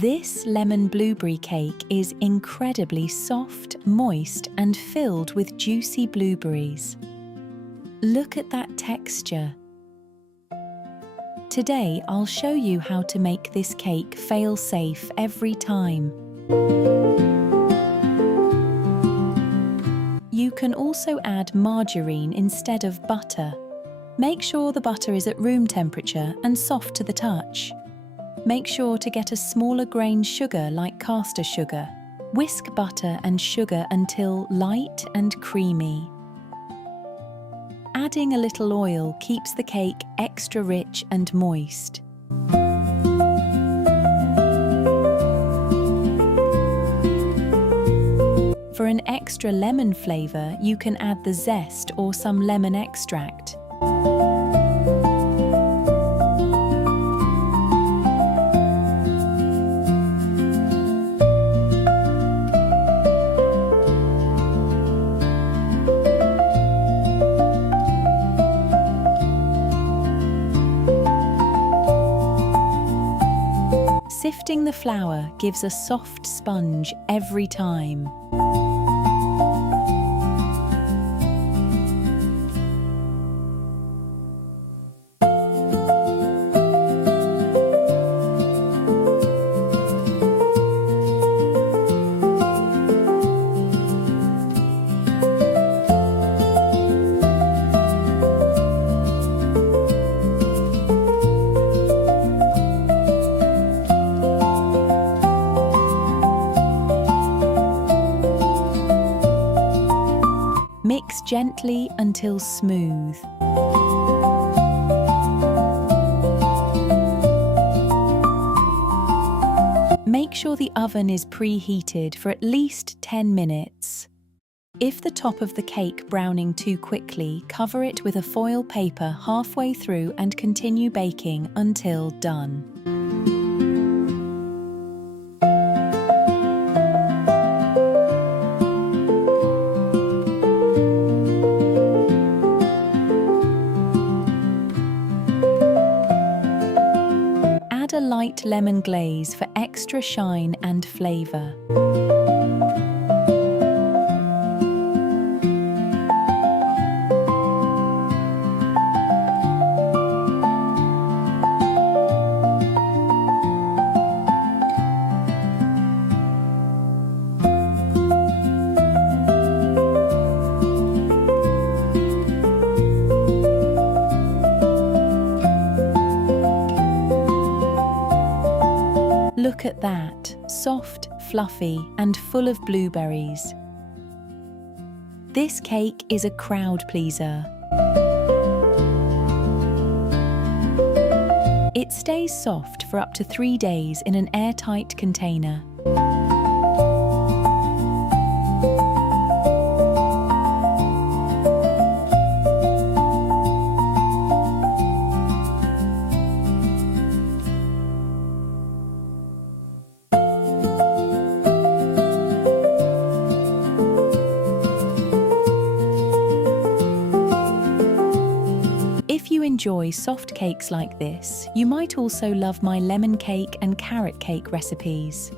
This lemon blueberry cake is incredibly soft, moist, and filled with juicy blueberries. Look at that texture. Today, I'll show you how to make this cake fail-safe every time. You can also add margarine instead of butter. Make sure the butter is at room temperature and soft to the touch. Make sure to get a smaller grain sugar like caster sugar. Whisk butter and sugar until light and creamy. Adding a little oil keeps the cake extra rich and moist. For an extra lemon flavor, you can add the zest or some lemon extract. Sifting the flour gives a soft sponge every time. Mix gently until smooth. Make sure the oven is preheated for at least 10 minutes. If the top of the cake browning too quickly, cover it with a foil paper halfway through and continue baking until done. Add a light lemon glaze for extra shine and flavor. Look at that, soft, fluffy, and full of blueberries. This cake is a crowd pleaser. It stays soft for up to 3 days in an airtight container. If you enjoy soft cakes like this, you might also love my lemon cake and carrot cake recipes.